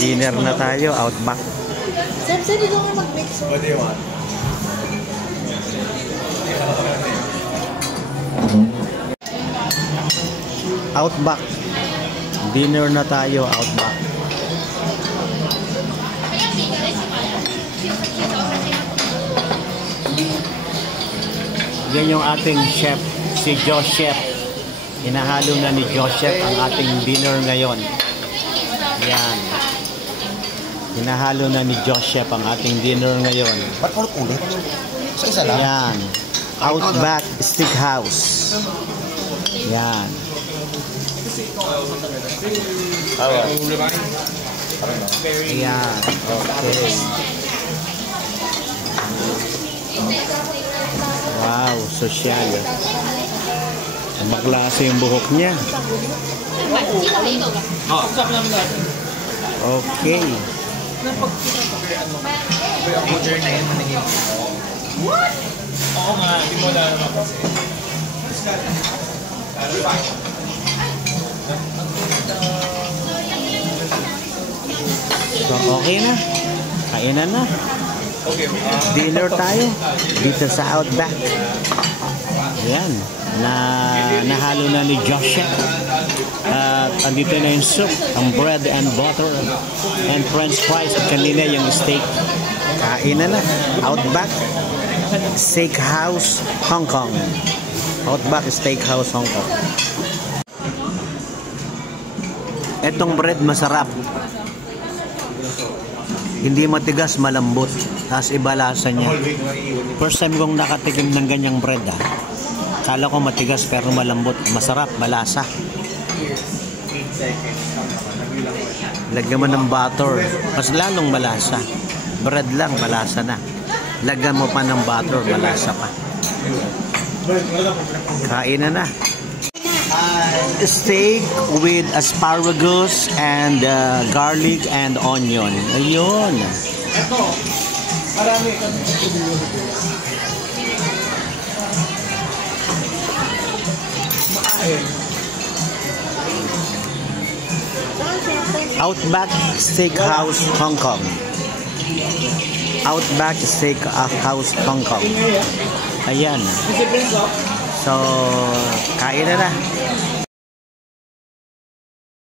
Dinner na tayo, Outback. Sam, saan dito nga mag-mix? What do you want? Outback. Dinner na tayo, Outback. Yan yung ating chef, si Joseph. Hinahalo na ni Joseph ang ating dinner ngayon. Yan. Hinahalo na ni Joseph ang ating dinner ngayon. Ba't ulit? Sa isa lang? Yan. Outback Steakhouse. Yan. Yan. Okay. Wow, sosyal. Maklase yung buhok niya. Okay. What? Oo nga, hindi mo lang naman kasi. So, okay na. Kainan na. Dinner tayo dito sa Outback. Ayan. Nahalo na ni Joshua. At andito na yung soup, ang bread and butter and french fries at kanina yung steak. Kainan na. Outback Steakhouse, Hong Kong. Outback Steakhouse, Hong Kong. Etong bread masarap. Hindi matigas, malambot. Tapos iba lasa niya. First time kong nakatikim ng ganyang bread Kala ko matigas pero malambot. Masarap, malasa. Lagyan mo ng butter. Mas lalong malasa. Bread lang, malasa na. Lagyan mo pa ng butter, malasa pa. Kain na. Steak with asparagus and garlic and onion. Ayun. Ito. Marami. Outback Steakhouse, Hong Kong. Outback Steakhouse, Hong Kong. Ayan. So, kain na.